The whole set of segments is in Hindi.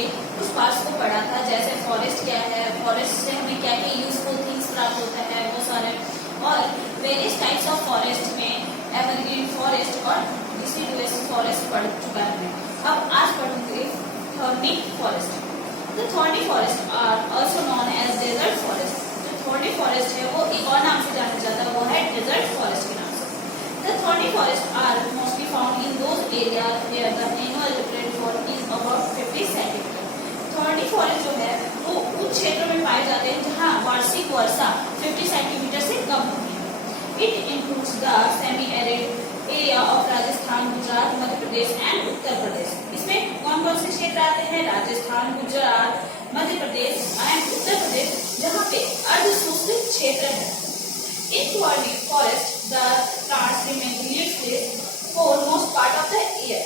के कुछ पार्ट्स को पढ़ा था, जैसे फॉरेस्ट क्या है, फॉरेस्ट से हमें क्या क्या यूजफुल थिंग्स प्राप्त होता है वो सारे, और वेरियस टाइप्स ऑफ फॉरेस्ट में एवरग्रीन फॉरेस्ट और डिसिडुअस फॉरेस्ट पढ़ चुका है। अब आज पढ़ेंगे thorny forest. The thorny forest are also known as desert forest. जो थॉर्नी फॉरेस्ट है वो एक और नाम से जाना जाता है, वो है डेजर्ट फॉरेस्ट के नाम से। The thorny forests are mostly found in those areas where the annual rainfall is about 50 centimeter. Thorny forest जो है वो उन क्षेत्रों में पाए जाते हैं जहाँ वार्षिक वर्षा 50 सेंटीमीटर से कम होती है। It includes the semi-arid area of Rajasthan, Gujarat, Madhya Pradesh and Uttar Pradesh. इसमें कौन कौन से क्षेत्र आते हैं? राजस्थान, गुजरात, मध्य प्रदेश एंड उत्तर प्रदेश, जहाँ पे अर्धशुष्क क्षेत्र है। In thorny forest, the plants remain leafless for most part of the year.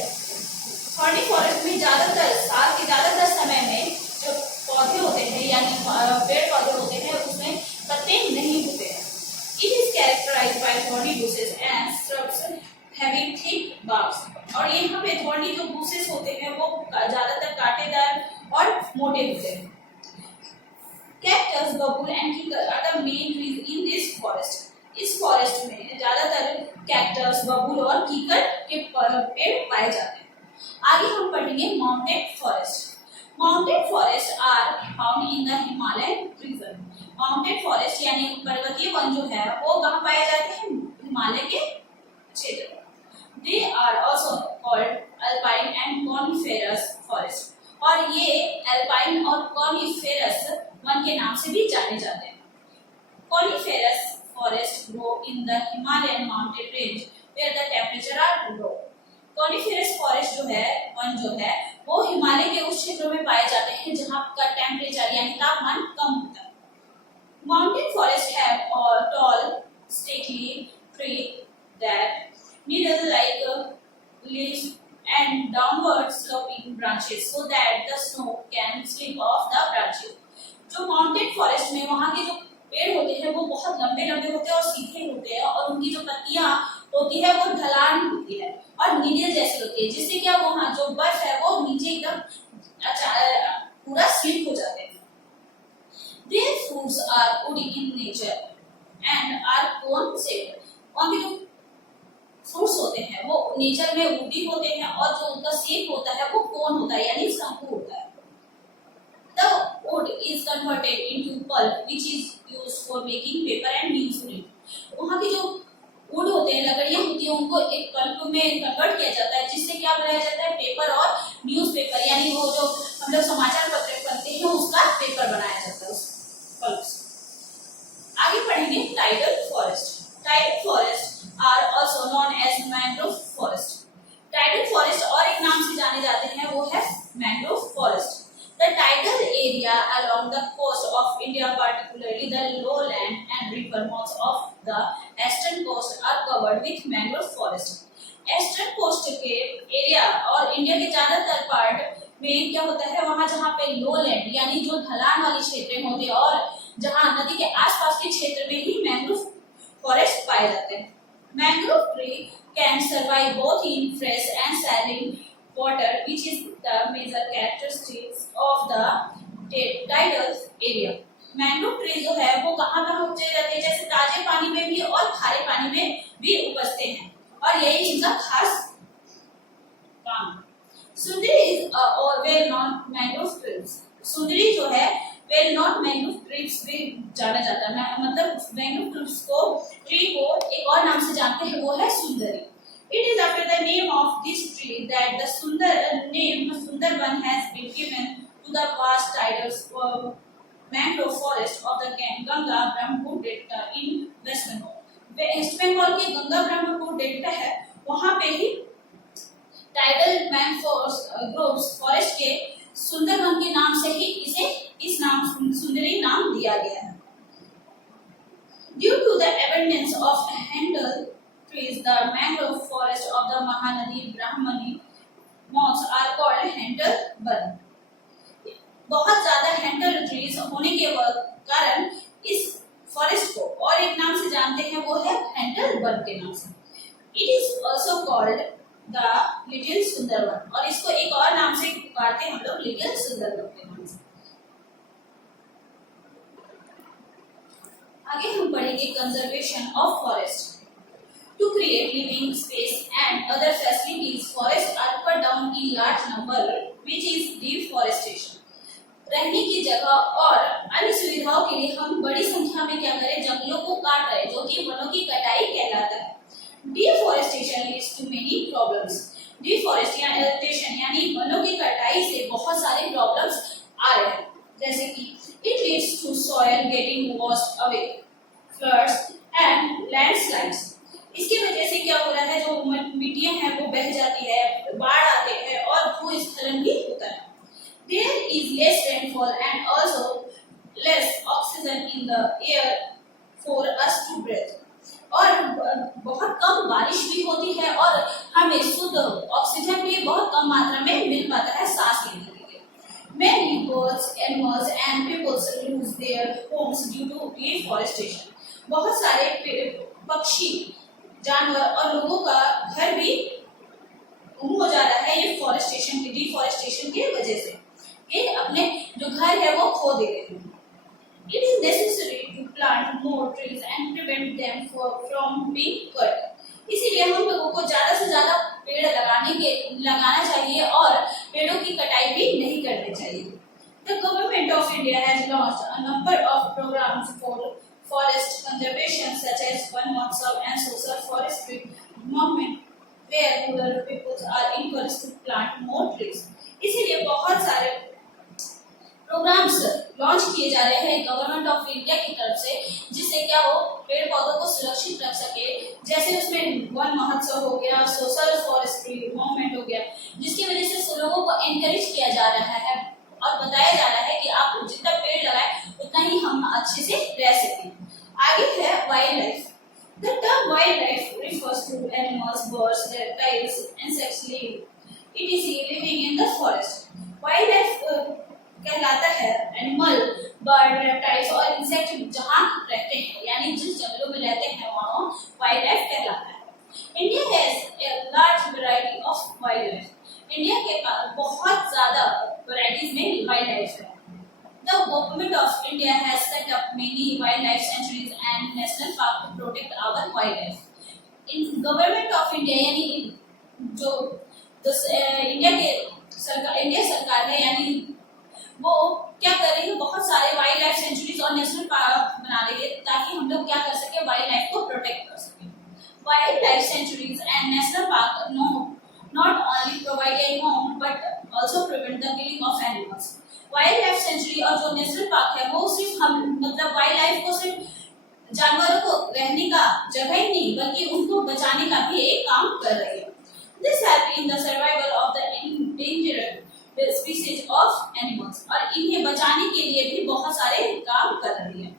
Thorny forest में ज्यादातर साल के ज्यादातर समय में जो पौधे होते हैं यानी पेड़ पौधे होते हैं उसमें पत्ते नहीं होते हैं। It is characterized by thorny bushes and shrubs having thick barks. और यहाँ पे थॉर्नी जो bushes होते हैं वो ज्यादातर कांटेदार और मोटे होते हैं। Cactus, bamboo and कीकर are the main trees in this forest. इस फॉरेस्ट में ज्यादातर कैक्टस, बबूल और कीकर के पेड़ पाए जाते हैं। आगे हम पढ़ेंगे mountain forest. Mountain forest are found in the Himalayan region. Mountain forest यानी पर्वतीय वन जो है वो कहाँ पाए जाते हैं? हिमालय के क्षेत्र में। They are also called alpine and coniferous forest. और ये अल्पाइन और कॉनिफेरस वन के नाम से भी जाने जाते हैं। Coniferous forests grow in the Himalayan mountain range where the temperature are low. Coniferous forest जो है वन जो है वो हिमालय के उस क्षेत्रों में पाए जाते हैं जहाँ का टेम्परेचर यानी तापमान कम होता है। Mountain forests have tall, stately trees that needle-like leaves and downward sloping branches so that the snow can slip off the branches. जो माउंटेन फॉरेस्ट में वहाँ के जो पेड़ होते हैं वो बहुत लंबे लंबे होते हैं और सीधे होते हैं और उनकी जो पत्तियां होती है वो ढलान होती है और नीडल जैसी होती है, जिससे क्या वहाँ जो बर्फ है वो नीचे एकदम पूरा स्लिप हो जाते हैं। Their fruits are woody in nature and are cone shaped. उनके जो फ्रूट्स होते हैं वो नेचर में वुडी होते हैं और जो उनका शेप होता है वो कोन होता है यानी शंकु होता है। The wood is converted into pulp, which is used for making paper and newsprint. वहाँ की जो वुड होते हैं, लकड़ियाँ होती हैं, उनको एक पल्प में कन्वर्ट किया जाता है, जिससे क्या बनाया जाता है? पेपर और न्यूज़पेपर, यानी वो जो हम लोग समाचार पत्र पढ़ते हैं उसका पेपर बनाया जाता है उस पल्प से। आगे पढ़ेंगे tidal forest. Tidal forest are also known as mangrove forest. Tidal forest और एक नाम से जाने जाते हैं वो है mangrove forest. The tidal area along the coast of India, particularly the lowland and river mouths of the eastern coast, are covered with mangrove forest. Eastern coast के एरिया और इंडिया के ज्यादातर पार्ट में क्या होता है? वहाँ जहाँ पे lowland यानी जो ढलान वाली क्षेत्र होते हैं और जहाँ नदी के आसपास के क्षेत्र में ही मैंग्रोव फॉरेस्ट पाए जाते हैं। Mangrove tree can survive both in fresh and saline water, which is the major characteristics of the tidal area. Mangrove tree जो है वो कहाँ कहाँ उपजे जाते हैं? जैसे ताजे पानी में भी और खारे पानी में भी उपजते हैं और यही इनका खास काम। सुंदरी is well non mangrove trees. सुंदरी जो है वेल नॉन मैंग्रोव ट्रीज भी जाना जाता है, मतलब मैंग्रोव ट्रीज को ट्री को एक और नाम से जानते हैं वो है सुंदरी। It is after the name of this tree that the Sundarban has been given to the vast tidal mangrove forest of the Ganga Brahmaputra Delta in West Bengal. West Bengal के गंगा ब्रह्मपुत्र डेल्टा है वहाँ पे ही टाइडल मैंग्रोव फॉरेस्ट के सुंदरबन के नाम से ही इसे इस नाम सुंदरी नाम दिया गया है। Due to the abundance of handle trees, the mangrove forest of the Mahanadi Brahmani mountains are called handleburn. बहुत ज्यादा हैंडल ट्रीज होने के कारण इस फॉरेस्ट को और एक नाम से जानते हैं वो है हैंडलबर्न के नाम से। It is also called the little Sundarvan, और इसको एक और नाम से पुकारते हैं हम लोग, लिटिल सुंदरवन के नाम से। आगे हम पढ़ेंगे conservation of forest. To create living space and other facilities, forests are cut down in large number, which is deforestation. रहने की जगह और अन्य सुविधाओं के लिए हम बड़ी संख्या में क्या करें, जंगलों को काट रहे, जो कि वनों की कटाई कहलाता है। Deforestation leads to many problems. Deforestation यानी वनों की कटाई से बहुत सारे प्रॉब्लम्स आ रहे हैं, जैसे कि it leads to soil getting washed away, floods and landslides. इसकी वजह से क्या हो रहा है, जो मिट्टियां हैं वो बह जाती है, बाढ़ आते हैं और भूस्खलन भी होता है। There is less rainfall and also less oxygen in the air for us to breathe. और बहुत कम बारिश भी होती है और हमें शुद्ध ऑक्सीजन भी बहुत कम मात्रा में मिल पाता है सांस लेने के लिए। Many birds, animals and people lose their homes due to deforestation. बहुत सारे पक्षी, जानवर और लोगों का घर भी गुम हो जा रहा है ये डिफॉरेस्टेशन की वजह से। ये अपने जो घर है वो खो दे रहे हैं। It is necessary to plant more trees and prevent them from being cut. इसीलिए हम लोगों को ज्यादा से ज्यादा पेड़ लगाना चाहिए और पेड़ों की कटाई भी नहीं करनी चाहिए। The government of India has launched a number of programs for forest conservation, such as One Mahotsav and social forestry movement, where rural peoples are encouraged to plant more trees. इसीलिए बहुत सारे प्रोग्राम्स लॉन्च किए जा रहे हैं गवर्नमेंट ऑफ इंडिया की तरफ से, जिससे क्या हो, पेड़ पौधों को सुरक्षित रख सके। जैसे उसमें वन महोत्सव हो गया, सोशल फॉरेस्ट्री मूवमेंट हो गया, जिसकी वजह से लोगों को एनकरेज किया जा रहा है और बताया जा रहा है कि आप जितना पेड़ लगाए उतना ही हम अच्छे से रह सकें। आगे है wild life. The term wildlife refers to animals, birds, reptiles, insects living in the forest. Wildlife कहलाता है एनिमल, बर्ड, रेप्टाइल्स और इंसेक्ट जहाँ रहते हैं, यानी जिस जंगलों में रहते हैं वहाँ वाइल्ड लाइफ कहलाता है। India has a large variety of wild life. India के पास बहुत ज्यादा वैरायटीज में वाइल्ड लाइफ है। The government of India has set up many wildlife sanctuaries and national park to protect our wildlife. In government of India यानी जो इंडिया सरकार है, यानी वो क्या कर रही है, बहुत सारे वाइल्ड लाइफ सेंचुरीज और नेशनल पार्क बना रही है ताकि हम लोग क्या कर सके, वाइल्ड लाइफ को प्रोटेक्ट कर सके। Wild life sanctuaries and national park not only provide a home but also prevent the killing of animals. Wild life sanctuary और जो नेशनल पार्क है वो सिर्फ मतलब वाइल्ड लाइफ को सिर्फ जानवरों को रहने का जगह ही नहीं बल्कि उनको बचाने का भी एक काम कर रही है। This help in the survival of the endangered species of animals, और इन्हें बचाने के लिए भी बहुत सारे काम कर रही है।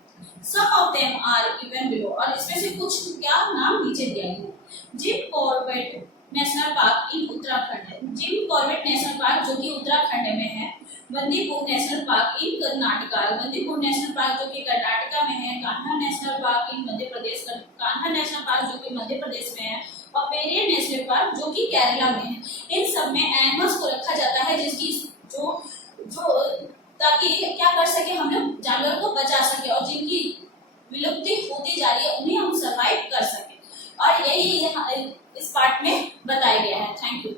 Some of them are even below, और इसमें से कुछ क्या नाम नीचे दिया है। Jim Corbett national park in Uttarakhand है। जिम कॉर्बेट नेशनल पार्क जो कि उत्तराखंड में है। बंदीपुर नेशनल पार्क इन कर्नाटका, बंदीपुर नेशनल पार्क जो कि कर्नाटका में है। कान्हा नेशनल पार्क इन मध्य प्रदेश, कान्हा नेशनल पार्क जो कि मध्य प्रदेश में है। और पेरियर नेशनल पार्क जो कि केरला में है। इन सब में एनिमल्स को रखा जाता है जिसकी जो ताकि क्या कर सके, हम लोग जानवरों को बचा सके और जिनकी विलुप्ति होती जा रही है उन्हें हम सर्वाइव कर सके। और यही इस पार्ट में बताया गया है। Thank you.